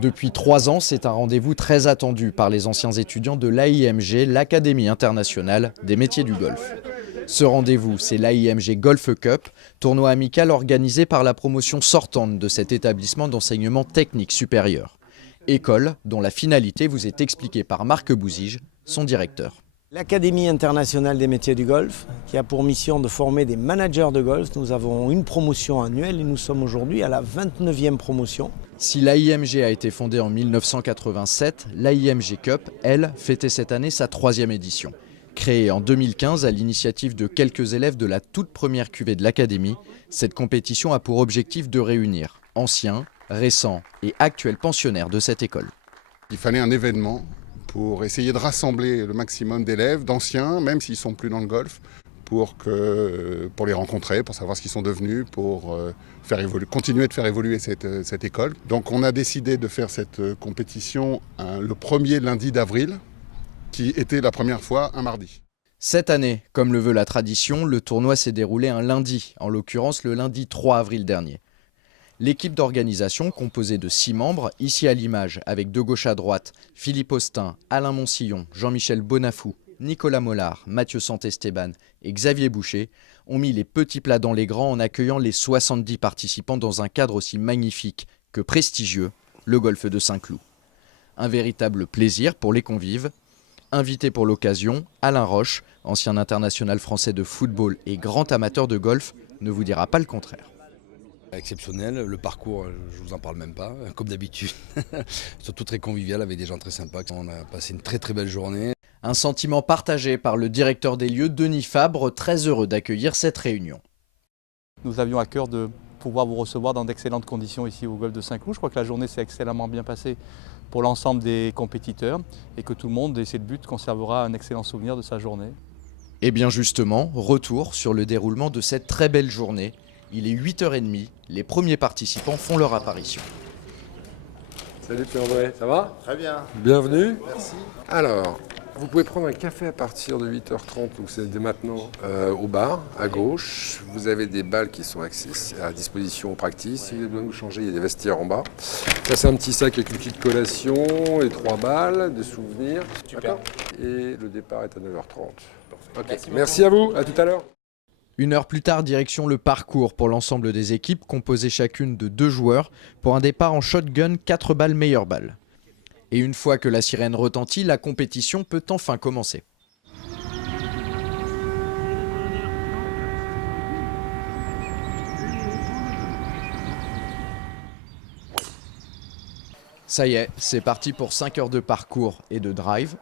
Depuis 3 ans, c'est un rendez-vous très attendu par les anciens étudiants de l'AIMG, l'Académie internationale des métiers du golf. Ce rendez-vous, c'est l'AIMG Golf Cup, tournoi amical organisé par la promotion sortante de cet établissement d'enseignement technique supérieur. École dont la finalité vous est expliquée par Marc Bouzige, son directeur. L'Académie internationale des métiers du golf, qui a pour mission de former des managers de golf. Nous avons une promotion annuelle et nous sommes aujourd'hui à la 29e promotion. Si l'AIMG a été fondée en 1987, l'AIMG Cup, elle, fêtait cette année sa 3e édition. Créée en 2015 à l'initiative de quelques élèves de la toute première cuvée de l'Académie, cette compétition a pour objectif de réunir anciens, récents et actuels pensionnaires de cette école. Il fallait un événement pour essayer de rassembler le maximum d'élèves, d'anciens, même s'ils ne sont plus dans le golf, pour les rencontrer, pour savoir ce qu'ils sont devenus, pour continuer de faire évoluer cette école. Donc on a décidé de faire cette compétition le premier lundi d'avril, qui était la première fois un mardi. Cette année, comme le veut la tradition, le tournoi s'est déroulé un lundi, en l'occurrence le lundi 3 avril dernier. L'équipe d'organisation, composée de 6 membres, ici à l'image, avec de gauche à droite, Philippe Austin, Alain Moncillon, Jean-Michel Bonafou, Nicolas Mollard, Mathieu Santesteban et Xavier Boucher, ont mis les petits plats dans les grands en accueillant les 70 participants dans un cadre aussi magnifique que prestigieux, le golfe de Saint-Cloud. Un véritable plaisir pour les convives. Invité pour l'occasion, Alain Roche, ancien international français de football et grand amateur de golf, ne vous dira pas le contraire. Exceptionnel, le parcours, je vous en parle même pas, comme d'habitude. Surtout très convivial avec des gens très sympas. On a passé une très belle journée. Un sentiment partagé par le directeur des lieux, Denis Fabre, très heureux d'accueillir cette réunion. Nous avions à cœur de pouvoir vous recevoir dans d'excellentes conditions ici au golfe de Saint-Cloud. Je crois que la journée s'est excellemment bien passée pour l'ensemble des compétiteurs et que tout le monde, et c'est le but, conservera un excellent souvenir de sa journée. Et bien justement, retour sur le déroulement de cette très belle journée. Il est 8h30, les premiers participants font leur apparition. Salut Pierre-André, ça va? Très bien. Bienvenue. Merci. Alors, vous pouvez prendre un café à partir de 8h30, donc c'est dès maintenant, au bar, à gauche. Vous avez des balles qui sont à disposition au practice. Si vous avez besoin de vous changer, il y a des vestiaires en bas. Ça, c'est un petit sac avec une petite collation, et 3 balles, des souvenirs. Super. Et le départ est à 9h30. Okay. Merci à vous, à tout à l'heure. 1 heure plus tard, direction le parcours pour l'ensemble des équipes, composées chacune de 2 joueurs, pour un départ en shotgun 4 balles meilleure balle. Et une fois que la sirène retentit, la compétition peut enfin commencer. Ça y est, c'est parti pour 5 heures de parcours et de drive.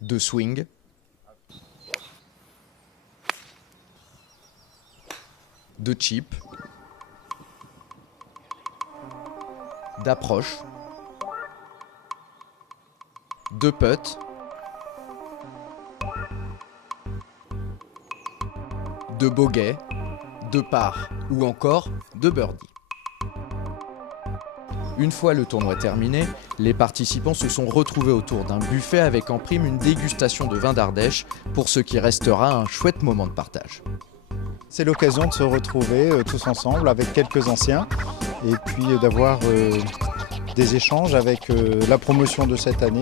De swing, de chip, d'approche, de putt, de bogey, de par ou encore de birdie. Une fois le tournoi terminé, les participants se sont retrouvés autour d'un buffet avec en prime une dégustation de vin d'Ardèche pour ce qui restera un chouette moment de partage. C'est l'occasion de se retrouver tous ensemble avec quelques anciens et puis d'avoir des échanges avec la promotion de cette année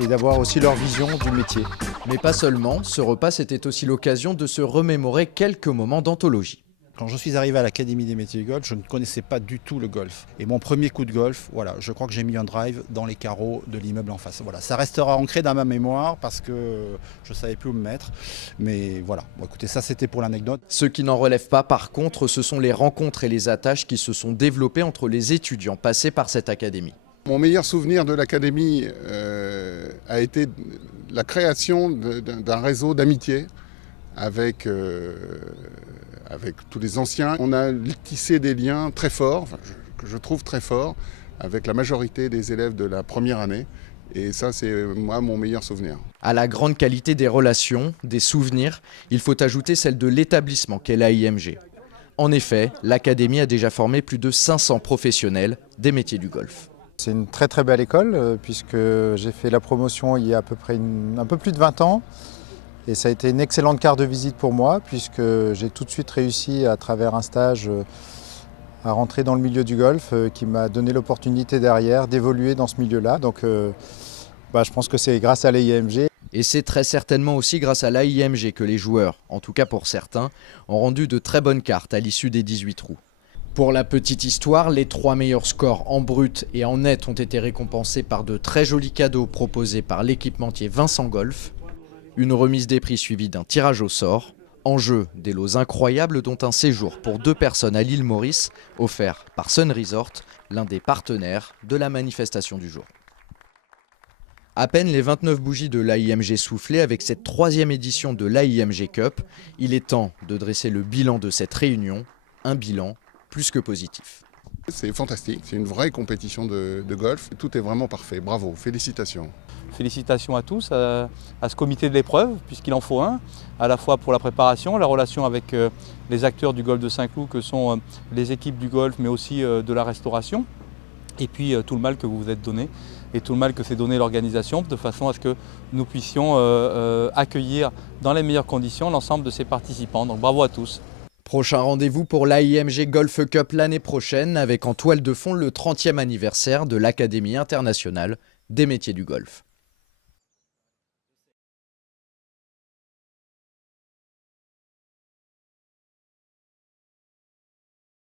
et d'avoir aussi leur vision du métier. Mais pas seulement, ce repas c'était aussi l'occasion de se remémorer quelques moments d'anthologie. Quand je suis arrivé à l'Académie des métiers du golf, je ne connaissais pas du tout le golf. Et mon premier coup de golf, voilà, je crois que j'ai mis un drive dans les carreaux de l'immeuble en face. Voilà, ça restera ancré dans ma mémoire parce que je ne savais plus où me mettre. Mais voilà, bon, écoutez, ça c'était pour l'anecdote. Ce qui n'en relève pas par contre, ce sont les rencontres et les attaches qui se sont développées entre les étudiants passés par cette académie. Mon meilleur souvenir de l'académie a été la création d'un réseau d'amitié avec tous les anciens. On a tissé des liens très forts, que je trouve très forts, avec la majorité des élèves de la première année. Et ça, c'est moi mon meilleur souvenir. À la grande qualité des relations, des souvenirs, il faut ajouter celle de l'établissement qu'est l'AIMG. En effet, l'académie a déjà formé plus de 500 professionnels des métiers du golf. C'est une très belle école puisque j'ai fait la promotion il y a à peu près un peu plus de 20 ans. Et ça a été une excellente carte de visite pour moi puisque j'ai tout de suite réussi à travers un stage à rentrer dans le milieu du golf qui m'a donné l'opportunité derrière d'évoluer dans ce milieu-là. Donc je pense que c'est grâce à l'AIMG. Et c'est très certainement aussi grâce à l'AIMG que les joueurs, en tout cas pour certains, ont rendu de très bonnes cartes à l'issue des 18 trous. Pour la petite histoire, les 3 meilleurs scores en brut et en net ont été récompensés par de très jolis cadeaux proposés par l'équipementier Vincent Golf. Une remise des prix suivie d'un tirage au sort. En jeu, des lots incroyables dont un séjour pour 2 personnes à l'île Maurice, offert par Sun Resort, l'un des partenaires de la manifestation du jour. À peine les 29 bougies de l'AIMG soufflées avec cette 3e édition de l'AIMG Cup, il est temps de dresser le bilan de cette réunion, un bilan plus que positif. C'est fantastique, c'est une vraie compétition de golf, tout est vraiment parfait, bravo, félicitations. Félicitations à tous, à ce comité de l'épreuve, puisqu'il en faut un, à la fois pour la préparation, la relation avec les acteurs du golf de Saint-Cloud, que sont les équipes du golf, mais aussi de la restauration, et puis tout le mal que vous vous êtes donné, et tout le mal que s'est donné l'organisation, de façon à ce que nous puissions accueillir dans les meilleures conditions l'ensemble de ces participants. Donc bravo à tous. Prochain rendez-vous pour l'AIMG Golf Cup l'année prochaine, avec en toile de fond le 30e anniversaire de l'Académie internationale des métiers du golf.